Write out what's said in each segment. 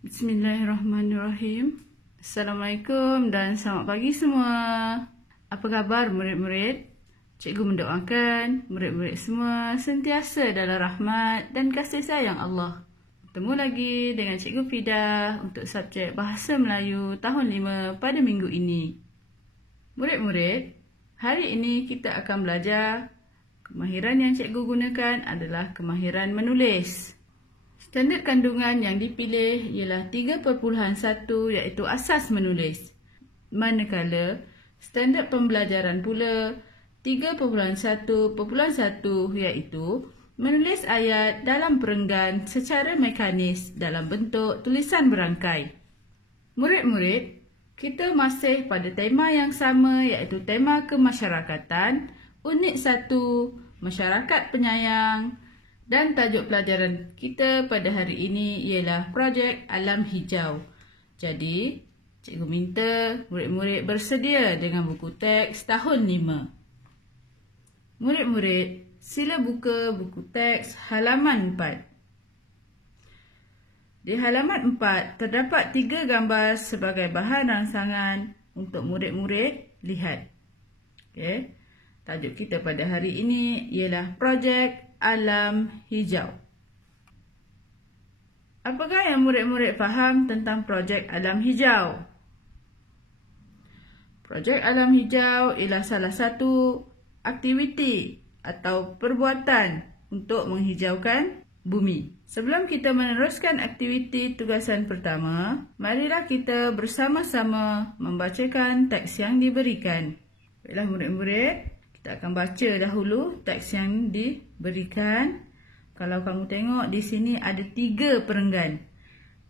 Bismillahirrahmanirrahim. Assalamualaikum dan selamat pagi semua. Apa khabar murid-murid? Cikgu mendoakan murid-murid semua sentiasa dalam rahmat dan kasih sayang Allah. Bertemu lagi dengan Cikgu Fidah untuk subjek Bahasa Melayu tahun 5 pada minggu ini. Murid-murid, hari ini kita akan belajar kemahiran yang cikgu gunakan adalah kemahiran menulis. Standard kandungan yang dipilih ialah 3.1 iaitu asas menulis. Manakala standard pembelajaran pula 3.1.1 iaitu menulis ayat dalam perenggan secara mekanis dalam bentuk tulisan berangkai. Murid-murid, kita masih pada tema yang sama iaitu tema kemasyarakatan, unit 1, masyarakat penyayang. Dan tajuk pelajaran kita pada hari ini ialah Projek Alam Hijau. Jadi, cikgu minta murid-murid bersedia dengan buku teks tahun 5. Murid-murid, sila buka buku teks halaman 4. Di halaman 4, terdapat 3 gambar sebagai bahan rangsangan untuk murid-murid lihat. Okey. Tajuk kita pada hari ini ialah Projek Alam Hijau. Apakah yang murid-murid faham tentang Projek Alam Hijau? Projek Alam Hijau ialah salah satu aktiviti atau perbuatan untuk menghijaukan bumi. Sebelum kita meneruskan aktiviti tugasan pertama, marilah kita bersama-sama membacakan teks yang diberikan. Baiklah murid-murid, kita akan baca dahulu teks yang diberikan. Kalau kamu tengok di sini ada 3 perenggan.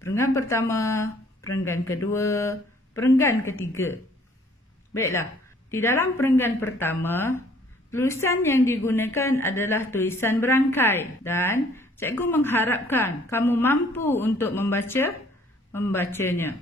Perenggan pertama, perenggan kedua, perenggan ketiga. Baiklah, di dalam perenggan pertama, tulisan yang digunakan adalah tulisan berangkai dan cikgu mengharapkan kamu mampu untuk membacanya.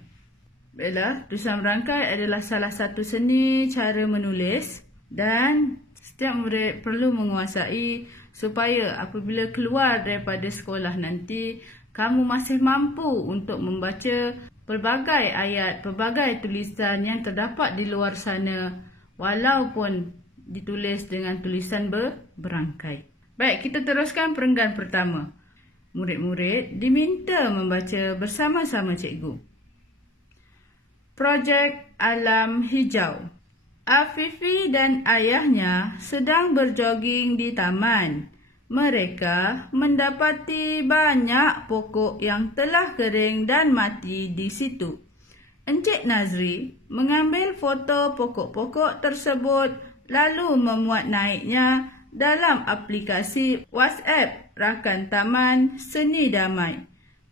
Baiklah, tulisan berangkai adalah salah satu seni cara menulis. Dan setiap murid perlu menguasai supaya apabila keluar daripada sekolah nanti, kamu masih mampu untuk membaca pelbagai ayat, pelbagai tulisan yang terdapat di luar sana walaupun ditulis dengan tulisan berangkai. Baik, kita teruskan perenggan pertama. Murid-murid diminta membaca bersama-sama cikgu. Projek Alam Hijau. Afifi dan ayahnya sedang berjoging di taman. Mereka mendapati banyak pokok yang telah kering dan mati di situ. Encik Nazri mengambil foto pokok-pokok tersebut lalu memuat naiknya dalam aplikasi WhatsApp Rakan Taman Seni Damai.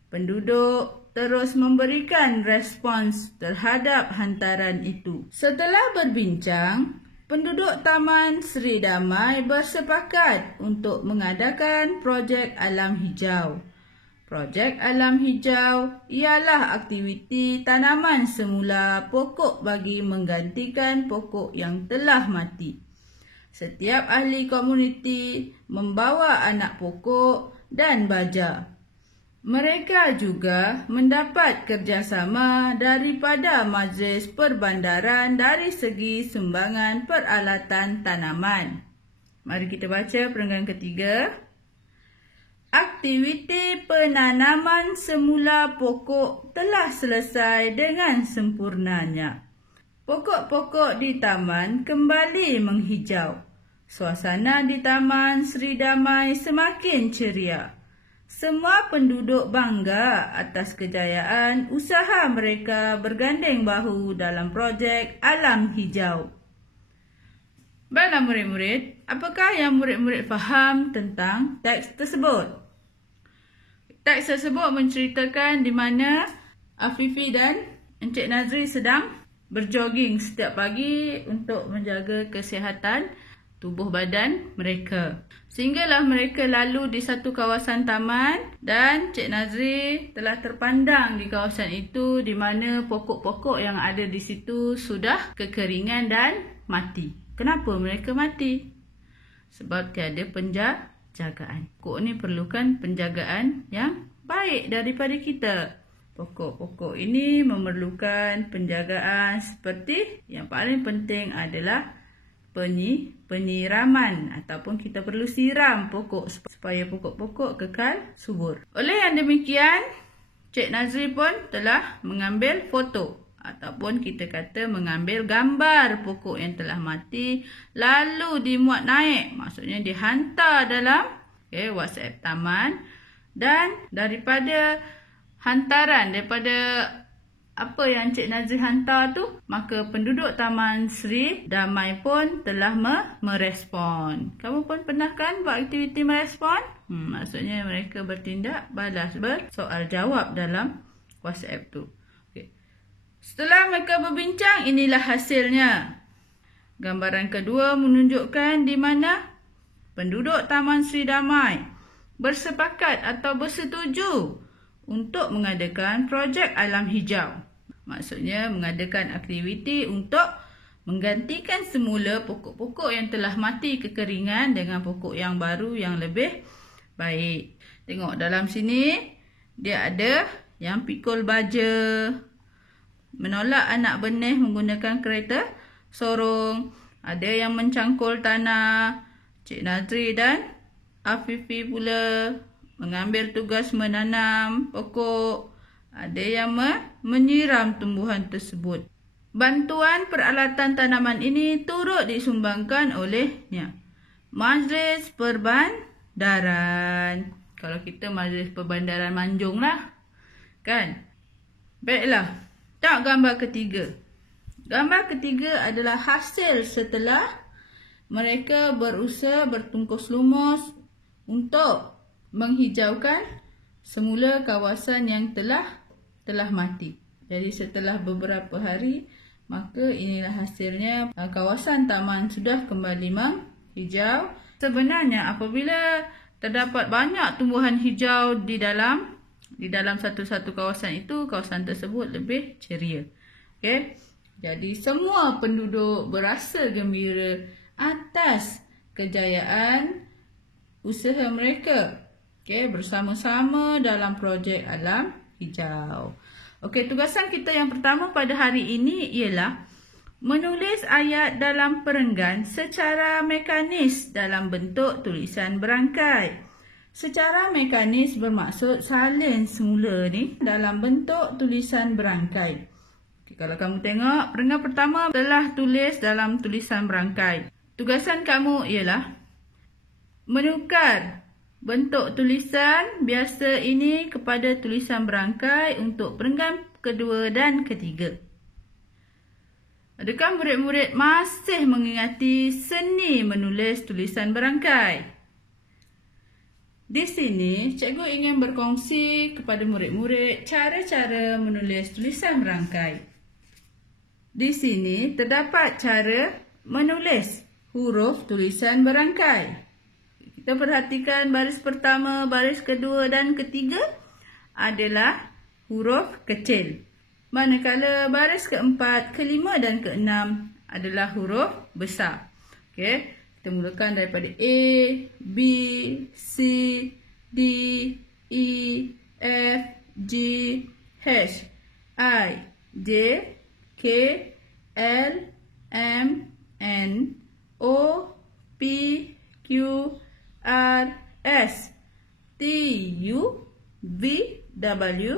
Penduduk terus memberikan respons terhadap hantaran itu. Setelah berbincang, penduduk Taman Seri Damai bersepakat untuk mengadakan Projek Alam Hijau. Projek Alam Hijau ialah aktiviti tanaman semula pokok bagi menggantikan pokok yang telah mati. Setiap ahli komuniti membawa anak pokok dan baja. Mereka juga mendapat kerjasama daripada Majlis Perbandaran dari segi sumbangan peralatan tanaman. Mari kita baca perenggan ketiga. Aktiviti penanaman semula pokok telah selesai dengan sempurnanya. Pokok-pokok di taman kembali menghijau. Suasana di Taman Seri Damai semakin ceria. Semua penduduk bangga atas kejayaan usaha mereka bergandeng bahu dalam Projek Alam Hijau. Baiklah murid-murid, apakah yang murid-murid faham tentang teks tersebut? Teks tersebut menceritakan di mana Afifi dan Encik Nazri sedang berjoging setiap pagi untuk menjaga kesihatan tubuh badan mereka. Sehinggalah mereka lalu di satu kawasan taman dan Cik Nazri telah terpandang di kawasan itu di mana pokok-pokok yang ada di situ sudah kekeringan dan mati. Kenapa mereka mati? Sebab tiada penjagaan. Pokok ni perlukan penjagaan yang baik daripada kita. Pokok-pokok ini memerlukan penjagaan seperti yang paling penting adalah penyiraman ataupun kita perlu siram pokok supaya pokok-pokok kekal subur. Oleh yang demikian, Cik Nazri pun telah mengambil foto ataupun kita kata mengambil gambar pokok yang telah mati lalu dimuat naik, maksudnya dihantar dalam WhatsApp taman, dan daripada apa yang Cik Nazri hantar tu, maka penduduk Taman Sri Damai pun telah merespon. Kamu pun pernah kan buat aktiviti merespon? Maksudnya mereka bertindak balas bersoal jawab dalam WhatsApp tu. Okay. Setelah mereka berbincang, inilah hasilnya. Gambaran kedua menunjukkan di mana penduduk Taman Sri Damai bersepakat atau bersetuju untuk mengadakan projek alam hijau. Maksudnya mengadakan aktiviti untuk menggantikan semula pokok-pokok yang telah mati kekeringan dengan pokok yang baru yang lebih baik. Tengok dalam sini, dia ada yang pikul baja, menolak anak benih menggunakan kereta sorong, ada yang mencangkul tanah. Cik Nazri dan Afifi pula mengambil tugas menanam pokok, ada yang menyiram tumbuhan tersebut. Bantuan peralatan tanaman ini turut disumbangkan olehnya Majlis Perbandaran. Kalau kita Majlis Perbandaran Manjung lah, kan? Baiklah, tengok gambar ketiga. Gambar ketiga adalah hasil setelah mereka berusaha bertungkus lumus untuk menghijaukan semula kawasan yang telah mati. Jadi setelah beberapa hari, maka inilah hasilnya. Kawasan taman sudah kembali menghijau. Sebenarnya apabila terdapat banyak tumbuhan hijau di dalam satu-satu kawasan itu, kawasan tersebut lebih ceria. Okey. Jadi semua penduduk berasa gembira atas kejayaan usaha mereka. Okey, bersama-sama dalam projek alam hijau. Okey, tugasan kita yang pertama pada hari ini ialah menulis ayat dalam perenggan secara mekanis dalam bentuk tulisan berangkai. Secara mekanis bermaksud salin semula ni dalam bentuk tulisan berangkai. Okey, kalau kamu tengok, perenggan pertama telah tulis dalam tulisan berangkai. Tugasan kamu ialah menukar bentuk tulisan biasa ini kepada tulisan berangkai untuk perenggan kedua dan ketiga. Adakah murid-murid masih mengingati seni menulis tulisan berangkai? Di sini, cikgu ingin berkongsi kepada murid-murid cara-cara menulis tulisan berangkai. Di sini terdapat cara menulis huruf tulisan berangkai. Kita perhatikan baris pertama, baris kedua dan ketiga adalah huruf kecil. Manakala baris keempat, kelima dan keenam adalah huruf besar. Okey, kita mulakan daripada A, B, C, D, E, F, G, H, I, J, K, L, M, N, O, P, Q, R, S, T, U, V, W,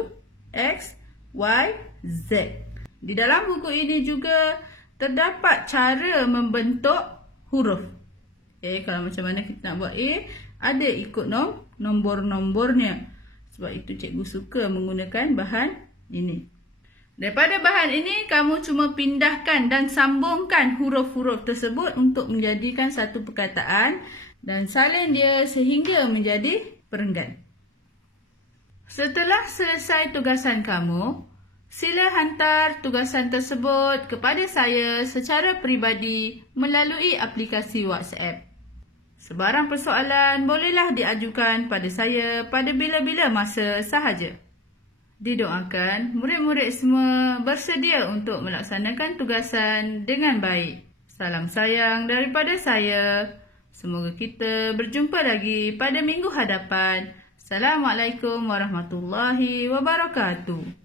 X, Y, Z. Di dalam buku ini juga terdapat cara membentuk huruf. Kalau macam mana kita nak buat A, ada ikut nombor-nombornya. Sebab itu cikgu suka menggunakan bahan ini. Daripada bahan ini, kamu cuma pindahkan dan sambungkan huruf-huruf tersebut untuk menjadikan satu perkataan dan salin dia sehingga menjadi perenggan. Setelah selesai tugasan kamu, sila hantar tugasan tersebut kepada saya secara peribadi melalui aplikasi WhatsApp. Sebarang persoalan bolehlah diajukan pada saya pada bila-bila masa sahaja. Didoakan murid-murid semua bersedia untuk melaksanakan tugasan dengan baik. Salam sayang daripada saya. Semoga kita berjumpa lagi pada minggu hadapan. Assalamualaikum warahmatullahi wabarakatuh.